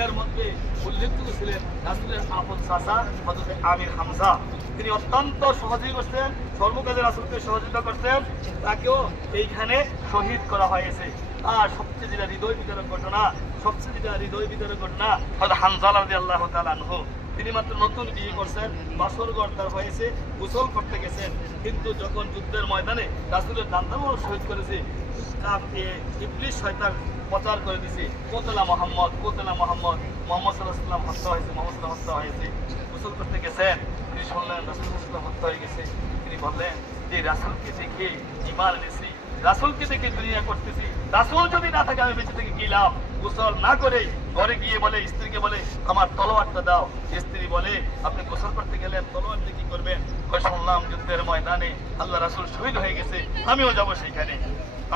এর মধ্যে উল্লেখযোগ্য ছিলেন রাসুলের আপন চাচা হজরত আমির হামজা। তিনি অত্যন্ত সহযোগী করতেন সর্বকাজে রাসুলকে সহযোগিতা করতেন তাকেও এইখানে শহীদ করা হয়েছে। আর সবচেয়ে যেটা হৃদয় বিতরণ ঘটনা, সবচেয়ে যেটা হৃদয় বিতরণ ঘটনা হজরত হানজালা রাজি আল্লাহ তালানহু তিনি মাত্র নতুন বিয়ে করছেন, বাসর গর্দার হয়েছে, গোসল করতে গেছেন। কিন্তু যখন যুদ্ধের ময়দানে রাসুলের দান্তামও শহীদ করেছে ইবলিশ শয়তান প্রচার করে দিছে, কোতলা মোহাম্মদ কোতলা মোহাম্মদ মোহাম্মদ সাল্লাহ সাল্লাম হত্যা হয়েছে, মোহাম্মদ সাল্লাম হত্যা হয়েছে। গোসল করতে গেছেন, তিনি শুনলেন রাসুল হত্যা হয়ে গেছে। তিনি বললেন, যে রাসুলকে দেখে ইমান এনেছি রাসুলকে দেখে দুনিয়া করতেছি, রাসুল যদি না থাকে, আমি বেঁচে থেকে কি লাভ? গোসল না করে ঘরে গিয়ে বলে, স্ত্রীকে বলে, আমার তলোয়ারটা দাও। স্ত্রী বলে, আপনি গোসল করতে গেলেন তলোয়ার দিয়ে কি করবেন? শুনলাম যুদ্ধের ময়দানে আল্লাহ রাসুল শহীদ হয়ে গেছে, আমিও যাব সেইখানে।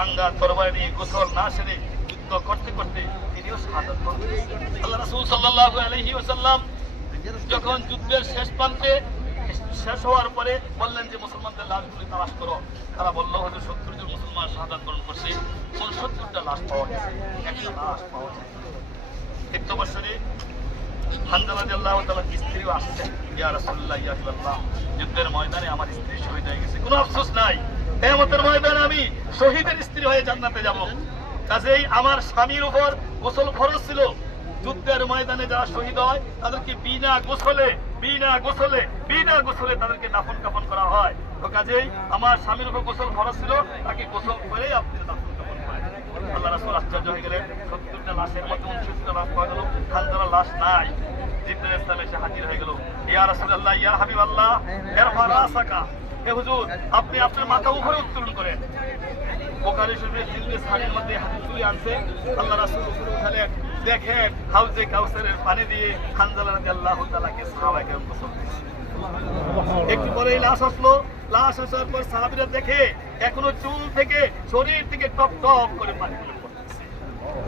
আঙ্গা তরবারি নিয়ে গোসল না সেরে যুদ্ধ করতে করতে তিনিও করেছেন। আল্লাহ রাসূল সাল্লাল্লাহু আলাইহি ওয়াসাল্লাম যখন যুদ্ধের শেষ প্রান্তে শেষ হওয়ার পরে বললেন যে, মুসলমানদের লাশগুলি তালাশ করো। তারা বলল হয়তো সত্তর জন মুসলমান শাহাদাত বরণ করছে। উনসত্তরটা লাশ পাওয়া গেছে। একটা লাশ পাওয়া যায় বছরে ময়দানে আমার স্ত্রী শহীদ হয়ে গেছে। কোনো আফসোস নাই। ময়দানে আমি শহীদের স্ত্রী হয়ে জান্নাতে যাব। কাজেই আমার স্বামীর উপর গোসল ফরজ ছিল। যুদ্ধের ময়দানে যারা শহীদ হয়, তাদেরকে বিনা গোসলে বিনা গোসলে বিনা গোসলে তাদেরকে দাফন কাফন করা হয়। তো কাজেই আমার স্বামীর উপর গোসল ফরজ ছিল, তাকে গোসল করে আপনি দাফন করেন আল্লাহ রাসূল আশ্চর্য হয়ে গেলেন, সত্তরটা লাশের লাশ নাই। হাজির হয়ে গেল। ইয়া ইয়া হুজুর, আপনি আপনার মাথা উপরে উত্তোলন করেন। মধ্যে তুলে আনছে। দেখেন, হাউজে কাউসারের পানি দিয়ে দিয়েছে। একটু পরে লাশ আসলো। লাশ আসার পর সাহাবিরা দেখে, এখনও চুল থেকে শরীর থেকে টপ টপ করে পানি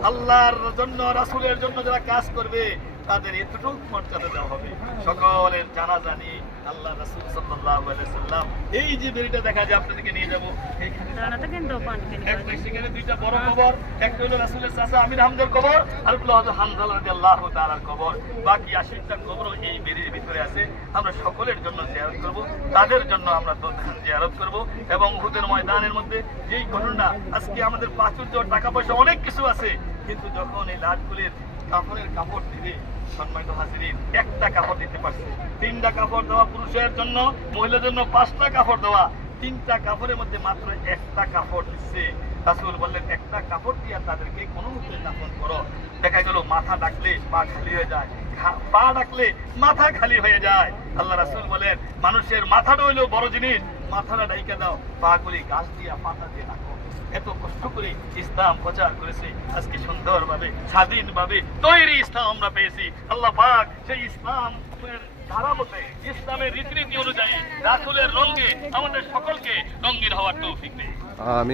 আল্লাহর জন্য, রাসুলের জন্য যারা কাজ করবে তাদের এতটুকু মর্যাদা দেওয়া হবে। সকলের জানা জানি আল্লাহ রাসূল আলাইহি সাল্লাম এই যে বেরিটা দেখা যায় আপনাদেরকে নিয়ে যাব। এইখানে দাঁড়াতে কিন্তু পানকে একটা সেখানে দুইটা বড় কবর একটা হলো রাসূলের চাচা আমির হামজার কবর আর হলো হযরত হানজালা রাদিয়াল্লাহু তাআলার কবর। বাকি 80টা কবর এই বেরির ভিতরে আছে। আমরা সকলের জন্য জিয়ারত করব তাদের জন্য আমরা দোকান জিয়ারত করব এবং ময়দানের মধ্যে যেই ঘটনা আজকে আমাদের প্রাচুর্য টাকা পয়সা অনেক কিছু আছে। কিন্তু যখন এই লাশগুলির কাপড়ের কাপড় দিবে সম্মানিত হাজিরিন, একটা কাপড় দিতে পারছে। তিনটা কাপড় দেওয়া পুরুষের জন্য, মহিলার জন্য পাঁচটা কাপড় দেওয়া। তিনটা কাপড়ের মধ্যে মাত্র একটা কাপড় দিচ্ছে। রাসুল বললেন, একটা কাপড় দিয়ে তাদেরকে কোনো মতে দাফন করো। দেখা গেল মাথা ডাকলে পা খালি হয়ে যায়। পা ডাকলে মাথা খালি হয়ে যায়। আল্লাহ রাসুল বলেন, মানুষের মাথাটা হইল বড় জিনিস মাথাটা ডাইকে দাও, পা গুলি গাছ দিয়া পাতা দিয়ে রাখো এত কষ্ট করে ইসলাম প্রচার করেছে, আজকে সুন্দরভাবে, স্বাধীনভাবে তৈরি ইসলাম আমরা পেয়েছি। আল্লাহ পাক সেই ইসলাম ধারা মতে ইসলামের রীতিনীতি অনুযায়ী রাসুলের রঙ্গে আমাদের সকলকে রঙ্গিন হওয়ার তৌফিক আমি